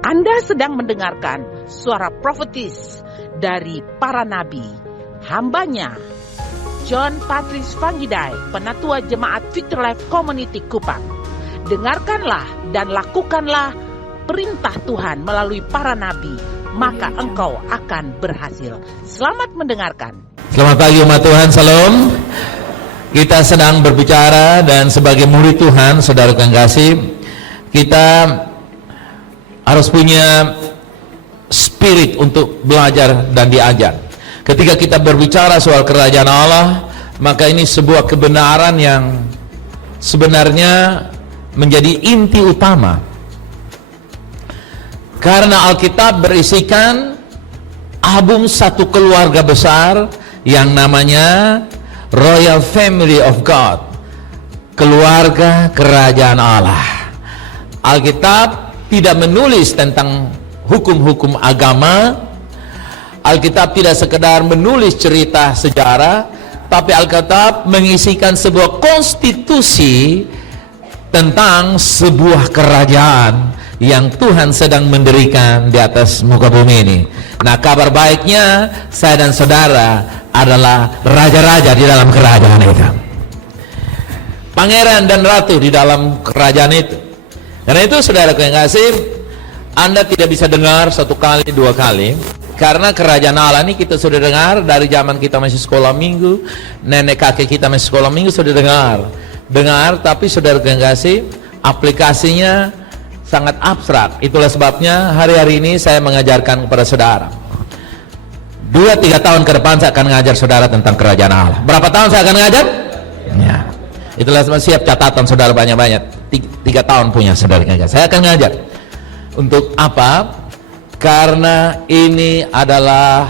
Anda sedang mendengarkan suara profetis dari para nabi, hambanya John Patrice Vanggidai, Penatua Jemaat Future Life Community Kupang. Dengarkanlah dan lakukanlah perintah Tuhan melalui para nabi, maka engkau akan berhasil. Selamat mendengarkan. Selamat pagi umat Tuhan, salam. Kita sedang berbicara dan sebagai murid Tuhan, saudara yang kasih, kita harus punya spirit untuk belajar dan diajar. Ketika kita berbicara soal kerajaan Allah, maka ini sebuah kebenaran yang sebenarnya menjadi inti utama. Karena Alkitab berisikan album satu keluarga besar yang namanya Royal Family of God, keluarga kerajaan Allah. Alkitab tidak menulis tentang hukum-hukum agama. Alkitab tidak sekedar menulis cerita sejarah, tapi Alkitab mengisikan sebuah konstitusi tentang sebuah kerajaan yang Tuhan sedang mendirikan di atas muka bumi ini. Nah, kabar baiknya, saya dan saudara adalah raja-raja di dalam kerajaan itu, pangeran dan ratu di dalam kerajaan itu. Karena itu, saudaraku yang kasih, Anda tidak bisa dengar satu kali, dua kali, karena kerajaan Allah ini kita sudah dengar dari zaman kita masih sekolah minggu, nenek kakek kita masih sekolah minggu sudah dengar, tapi saudaraku yang kasih, aplikasinya sangat abstrak. Itulah sebabnya hari-hari ini saya mengajarkan kepada saudara. 2-3 tahun ke depan saya akan mengajar saudara tentang kerajaan Allah. Berapa tahun saya akan mengajar? Ya. Itulah sebab siap catatan saudara banyak-banyak. 3 tahun punya saudara ngajar. Saya akan ngajar. Untuk apa? Karena ini adalah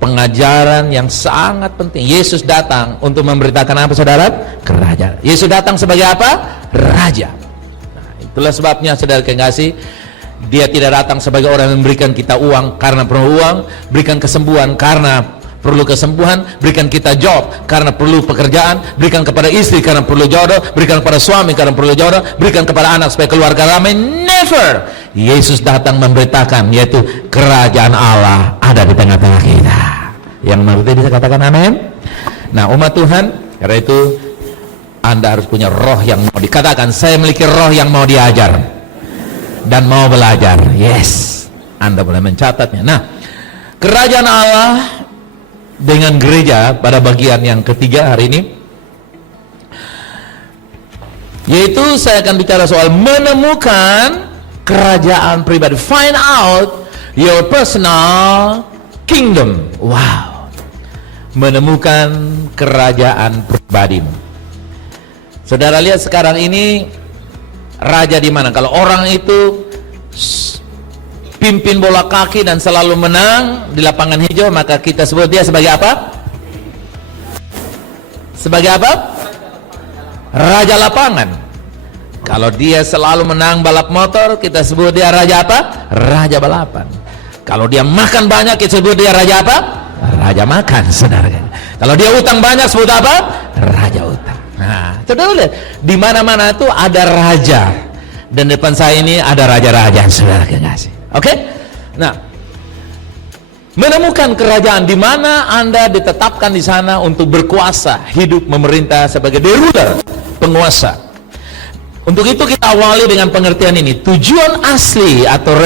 pengajaran yang sangat penting. Yesus datang untuk memberitakan apa saudara? Kerajaan. Yesus datang sebagai apa? Raja. Nah, itulah sebabnya saudara kasih, dia tidak datang sebagai orang yang memberikan kita uang karena perlu uang, berikan kesembuhan karena perlu kesembuhan, berikan kita job karena perlu pekerjaan, berikan kepada istri karena perlu jodoh, berikan kepada suami karena perlu jodoh, berikan kepada anak supaya keluarga ramai. Never. Yesus datang memberitakan, yaitu kerajaan Allah ada di tengah-tengah kita. Yang mengerti bisa katakan amin. Nah, umat Tuhan, karena itu Anda harus punya roh yang mau dikatakan, saya memiliki roh yang mau diajar dan mau belajar. Yes, Anda boleh mencatatnya. Nah, kerajaan Allah dengan gereja pada bagian yang ketiga hari ini, yaitu saya akan bicara soal menemukan kerajaan pribadi. Find out your personal kingdom. Wow, menemukan kerajaan pribadimu. Saudara lihat sekarang ini raja di mana? Kalau orang itu pimpin bola kaki dan selalu menang di lapangan hijau, maka kita sebut dia sebagai apa? Sebagai apa? Raja lapangan. Kalau dia selalu menang balap motor, kita sebut dia raja apa? Raja balapan. Kalau dia makan banyak, kita sebut dia raja apa? Raja makan, saudara. Kalau dia utang banyak, sebut apa? Raja utang. Nah, saudara lihat, di mana-mana itu ada raja. Dan depan saya ini ada raja-raja, saudara kasih. Oke? Nah, menemukan kerajaan di mana Anda ditetapkan di sana untuk berkuasa, hidup memerintah sebagai the ruler, penguasa. Untuk itu kita awali dengan pengertian ini. Tujuan asli atau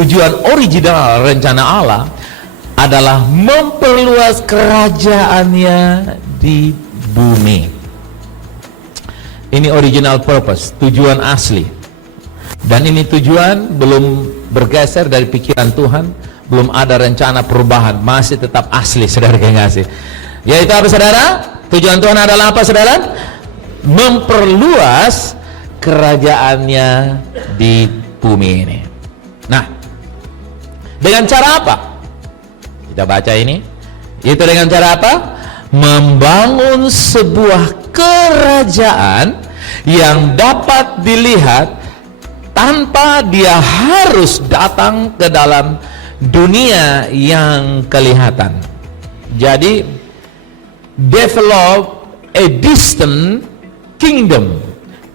tujuan original rencana Allah adalah memperluas kerajaannya di bumi. Ini original purpose, tujuan asli. Dan ini tujuan belum bergeser dari pikiran Tuhan, belum ada rencana perubahan, masih tetap asli, saudara yang kasih. Yaitu apa saudara? Tujuan Tuhan adalah apa saudara? Memperluas kerajaannya di bumi ini. Nah, dengan cara apa? Kita baca ini. Yaitu dengan cara apa? Membangun sebuah kerajaan yang dapat dilihat tanpa dia harus datang ke dalam dunia yang kelihatan. Jadi develop a distant kingdom.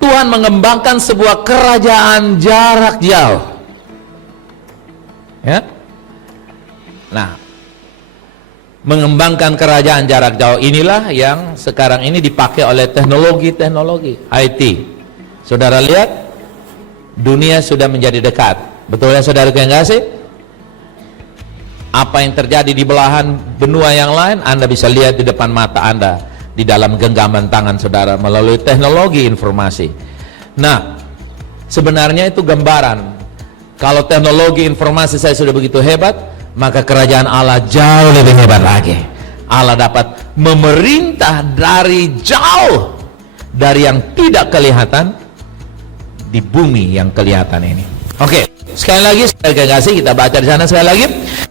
Tuhan mengembangkan sebuah kerajaan jarak jauh. Ya. Nah, mengembangkan kerajaan jarak jauh inilah yang sekarang ini dipakai oleh teknologi IT. Saudara lihat, dunia sudah menjadi dekat. Betul ya saudara yang kasih? Apa yang terjadi di belahan benua yang lain, Anda bisa lihat di depan mata Anda, di dalam genggaman tangan saudara melalui teknologi informasi. Nah, sebenarnya itu gambaran. Kalau teknologi informasi saya sudah begitu hebat, maka kerajaan Allah jauh lebih hebat lagi. Allah dapat memerintah dari jauh, dari yang tidak kelihatan di bumi yang kelihatan ini. Oke, sekali lagi kita baca di sana sekali lagi,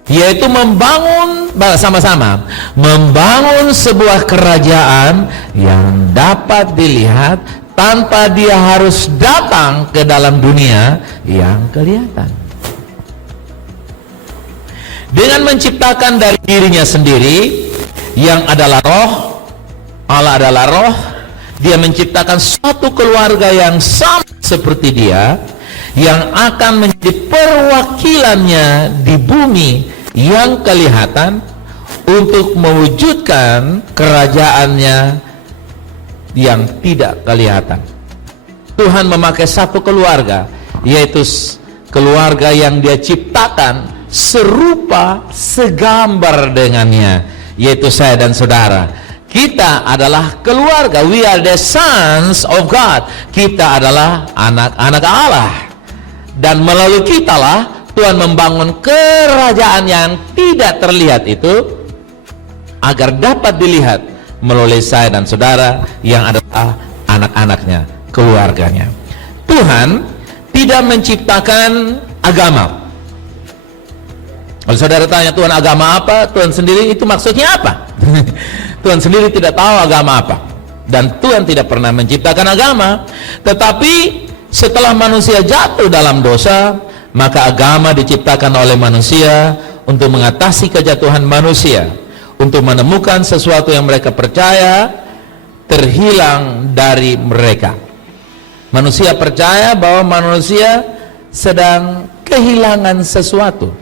yaitu membangun sama-sama, membangun sebuah kerajaan yang dapat dilihat tanpa dia harus datang ke dalam dunia yang kelihatan. Dengan menciptakan dari dirinya sendiri yang adalah roh, Allah adalah roh, dia menciptakan suatu keluarga yang sama seperti dia, yang akan menjadi perwakilannya di bumi yang kelihatan untuk mewujudkan kerajaannya yang tidak kelihatan. Tuhan memakai satu keluarga, yaitu keluarga yang dia ciptakan serupa segambar dengannya, yaitu saya dan saudara. Kita adalah keluarga, we are the sons of God. Kita adalah anak-anak Allah. Dan melalui kitalah Tuhan membangun kerajaan yang tidak terlihat itu agar dapat dilihat melalui saya dan saudara yang adalah anak-anaknya, keluarganya. Tuhan tidak menciptakan agama. Kalau saudara tanya Tuhan agama apa, Tuhan sendiri itu maksudnya apa? Tuhan sendiri tidak tahu agama apa. Dan Tuhan tidak pernah menciptakan agama. Tetapi setelah manusia jatuh dalam dosa, maka agama diciptakan oleh manusia untuk mengatasi kejatuhan manusia, untuk menemukan sesuatu yang mereka percaya terhilang dari mereka. Manusia percaya bahwa manusia sedang kehilangan sesuatu.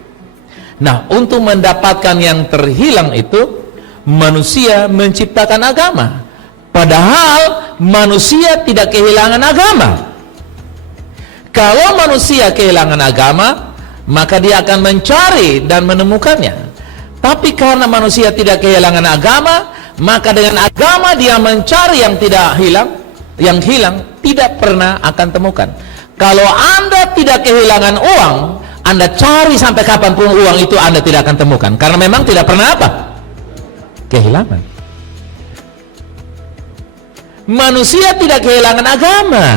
Nah, untuk mendapatkan yang terhilang itu, manusia menciptakan agama. Padahal manusia tidak kehilangan agama. Kalau manusia kehilangan agama, maka dia akan mencari dan menemukannya. Tapi karena manusia tidak kehilangan agama, maka dengan agama dia mencari yang tidak hilang, yang hilang tidak pernah akan temukan. Kalau Anda tidak kehilangan uang, Anda cari sampai kapanpun uang itu Anda tidak akan temukan, karena memang tidak pernah apa? Kehilangan. Manusia tidak kehilangan agama,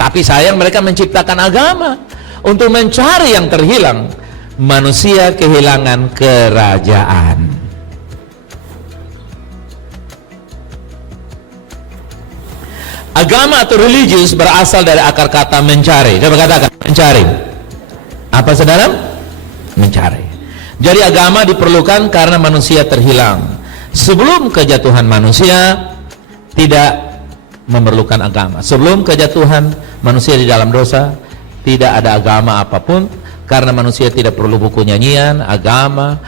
tapi sayang mereka menciptakan agama untuk mencari yang terhilang. Manusia kehilangan kerajaan. Agama atau religius berasal dari akar kata mencari. Coba katakan mencari. Apa saudara? Mencari. Jadi agama diperlukan karena manusia terhilang. Sebelum kejatuhan manusia tidak memerlukan agama. Sebelum kejatuhan manusia di dalam dosa, tidak ada agama apapun, karena manusia tidak perlu buku nyanyian, agama,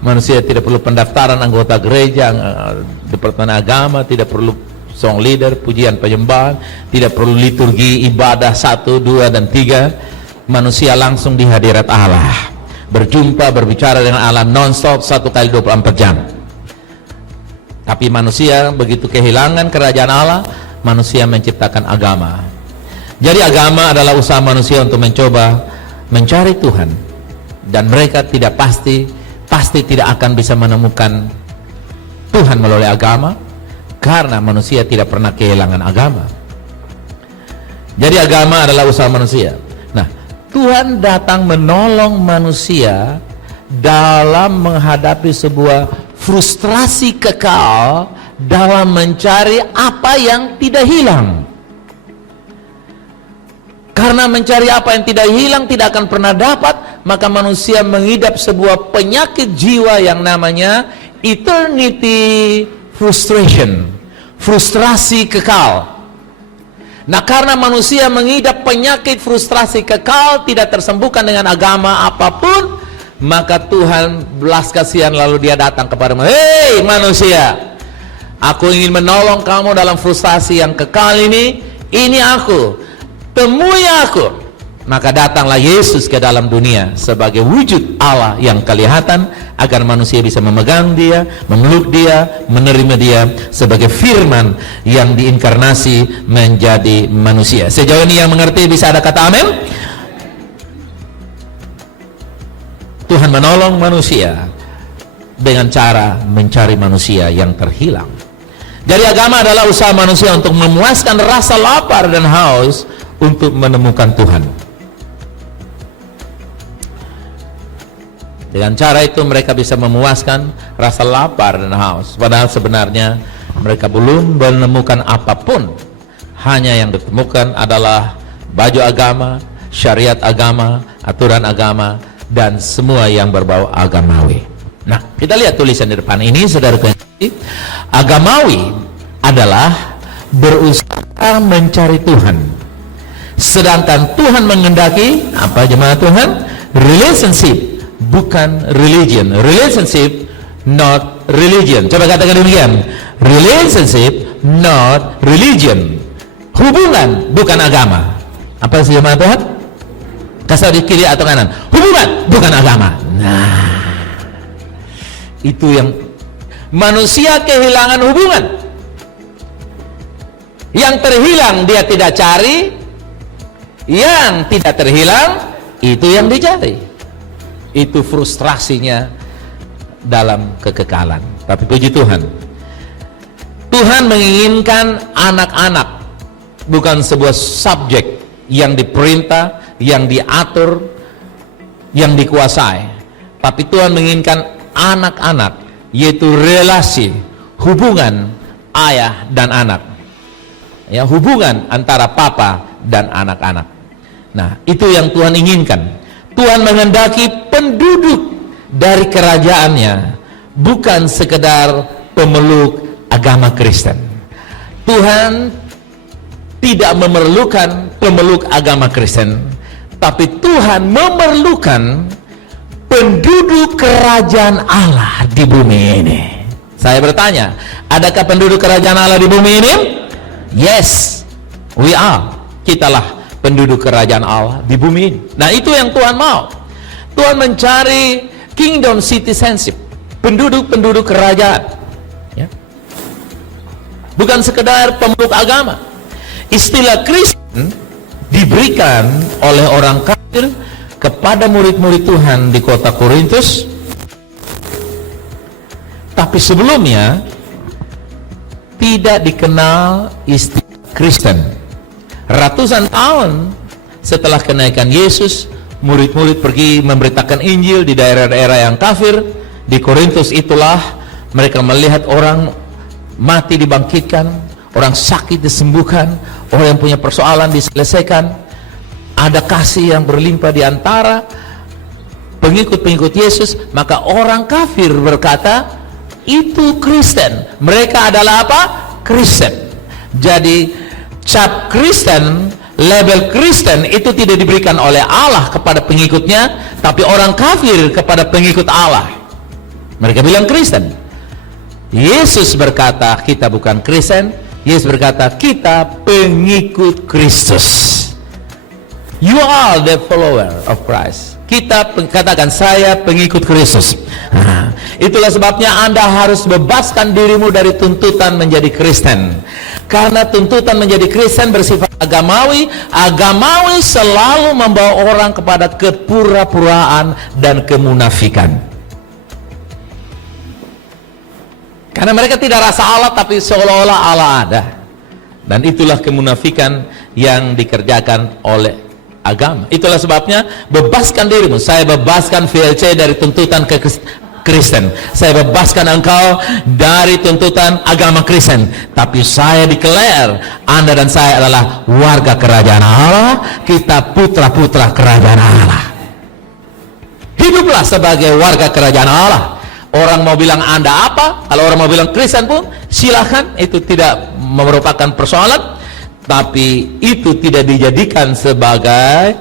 manusia tidak perlu pendaftaran anggota gereja, departemen agama, tidak perlu song leader, pujian penyembahan, tidak perlu liturgi ibadah 1, 2, dan 3. Manusia langsung di hadirat Allah, berjumpa, berbicara dengan Allah non-stop 1 kali 24 jam. Tapi manusia begitu kehilangan kerajaan Allah, manusia menciptakan agama. Jadi agama adalah usaha manusia untuk mencoba mencari Tuhan, dan mereka tidak pasti tidak akan bisa menemukan Tuhan melalui agama, karena manusia tidak pernah kehilangan agama. Jadi agama adalah usaha manusia. Nah, Tuhan datang menolong manusia dalam menghadapi sebuah frustrasi kekal dalam mencari apa yang tidak hilang. Karena mencari apa yang tidak hilang tidak akan pernah dapat, maka manusia mengidap sebuah penyakit jiwa yang namanya eternity frustration. frustrasi kekal. Nah, karena manusia mengidap penyakit frustrasi kekal tidak tersembuhkan dengan agama apapun, maka Tuhan belas kasihan lalu dia datang kepada mereka. Hei manusia, aku ingin menolong kamu dalam frustasi yang kekal ini aku, temui aku. Maka datanglah Yesus ke dalam dunia sebagai wujud Allah yang kelihatan, agar manusia bisa memegang dia, memeluk dia, menerima dia sebagai firman yang diinkarnasi menjadi manusia. Sejauh ini yang mengerti bisa ada kata amin? Tuhan menolong manusia dengan cara mencari manusia yang terhilang. Jadi agama adalah usaha manusia untuk memuaskan rasa lapar dan haus untuk menemukan Tuhan. Dengan cara itu mereka bisa memuaskan rasa lapar dan haus. Padahal sebenarnya mereka belum menemukan apapun. Hanya yang ditemukan adalah baju agama, syariat agama, aturan agama, dan semua yang berbau agamawi. Nah, kita lihat tulisan di depan ini, saudara. Agamawi adalah berusaha mencari Tuhan. Sedangkan Tuhan menghendaki apa, jemaat Tuhan? Relationship, bukan religion. Relationship, not religion. Coba katakan demikian. Relationship, not religion. Hubungan, bukan agama. Apa sih jemaat Tuhan? Kasar di kiri atau kanan. Hubungan, bukan agama. Nah, itu yang manusia kehilangan hubungan. Yang terhilang dia tidak cari, yang tidak terhilang itu yang dicari. Itu frustrasinya dalam kekekalan. Tapi puji Tuhan, Tuhan menginginkan anak-anak bukan sebuah subjek yang diperintah, yang diatur, yang dikuasai. Tapi Tuhan menginginkan anak-anak, yaitu relasi, hubungan ayah dan anak, ya, hubungan antara papa dan anak-anak. Nah, itu yang Tuhan inginkan. Tuhan menghendaki penduduk dari kerajaannya, bukan sekedar pemeluk agama Kristen. Tuhan tidak memerlukan pemeluk agama Kristen, tapi Tuhan memerlukan penduduk kerajaan Allah di bumi ini. Saya bertanya, adakah penduduk kerajaan Allah di bumi ini? Yes, we are. Kitalah penduduk kerajaan Allah di bumi ini. Nah, itu yang Tuhan mau. Tuhan mencari kingdom citizenship, penduduk-penduduk kerajaan, ya. Bukan sekedar pemeluk agama. Istilah Kristen diberikan oleh orang kafir kepada murid-murid Tuhan di kota Korintus, tapi sebelumnya tidak dikenal istilah Kristen. Ratusan tahun setelah kenaikan Yesus, murid-murid pergi memberitakan Injil di daerah-daerah yang kafir. Di Korintus itulah mereka melihat orang mati dibangkitkan, orang sakit disembuhkan, orang yang punya persoalan diselesaikan. Ada kasih yang berlimpah di antara pengikut-pengikut Yesus. Maka orang kafir berkata, itu Kristen. Mereka adalah apa? Kristen. Jadi cap Kristen, label Kristen itu tidak diberikan oleh Allah kepada pengikutnya, tapi orang kafir kepada pengikut Allah. Mereka bilang Kristen. Yesus berkata, kita bukan Kristen. Yesus berkata, kita pengikut Kristus. You are the follower of Christ. Kita katakan, saya pengikut Kristus. Nah, itulah sebabnya Anda harus bebaskan dirimu dari tuntutan menjadi Kristen. Karena tuntutan menjadi Kristen bersifat agamawi. Agamawi selalu membawa orang kepada kepura-puraan dan kemunafikan. Karena mereka tidak rasa Allah, tapi seolah-olah Allah ada. Dan itulah kemunafikan yang dikerjakan oleh agama. Itulah sebabnya bebaskan dirimu. Saya bebaskan VLC dari tuntutan ke Kristen. Saya bebaskan engkau dari tuntutan agama Kristen. Tapi saya declare, Anda dan saya adalah warga kerajaan Allah. Kita putra-putra kerajaan Allah. Hiduplah sebagai warga kerajaan Allah. Orang mau bilang Anda apa, kalau orang mau bilang Kristen pun silahkan, itu tidak merupakan persoalan, tapi itu tidak dijadikan sebagai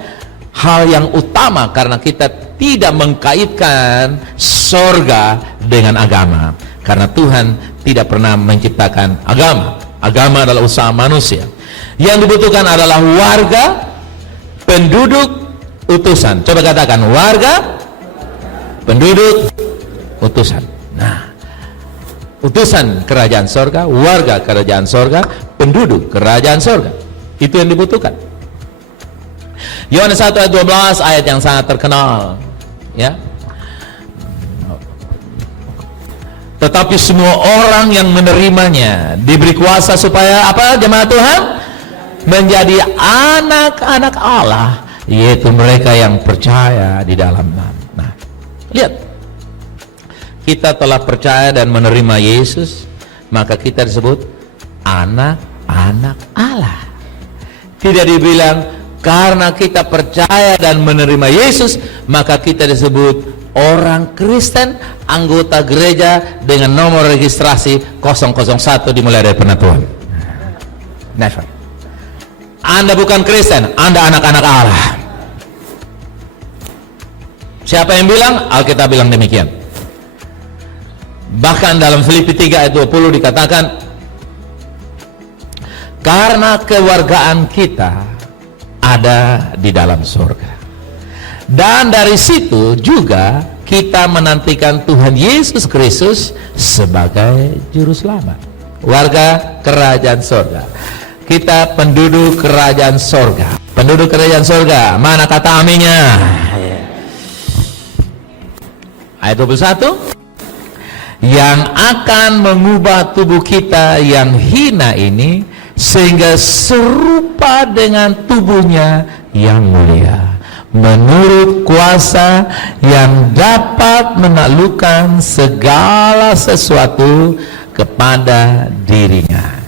hal yang utama karena kita tidak mengkaitkan sorga dengan agama. Karena Tuhan tidak pernah menciptakan agama. Agama adalah usaha manusia. Yang dibutuhkan adalah warga, penduduk, utusan. Coba katakan, warga, penduduk, utusan. Nah, utusan kerajaan sorga, warga kerajaan sorga, penduduk kerajaan sorga. Itu yang dibutuhkan. Yohanes 1 ayat 12, ayat yang sangat terkenal, ya. Tetapi semua orang yang menerimanya diberi kuasa supaya apa, jemaat Tuhan? Menjadi anak-anak Allah, yaitu mereka yang percaya di dalam nama. Nah, lihat, kita telah percaya dan menerima Yesus, maka kita disebut anak-anak Allah. Tidak dibilang karena kita percaya dan menerima Yesus, maka kita disebut orang Kristen, anggota gereja dengan nomor registrasi 001 dimulai dari penentuan. Never. Anda bukan Kristen, Anda anak-anak Allah. Siapa yang bilang? Alkitab bilang demikian. Bahkan dalam Filipi 3 ayat 20 dikatakan, karena kewargaan kita ada di dalam surga. Dan dari situ juga kita menantikan Tuhan Yesus Kristus sebagai juru selamat. Warga kerajaan surga. Kita penduduk kerajaan surga. Penduduk kerajaan surga. Mana kata aminnya? Ayat 21. Yang akan mengubah tubuh kita yang hina ini sehingga serupa dengan tubuhnya yang mulia, menurut kuasa yang dapat menaklukkan segala sesuatu kepada dirinya.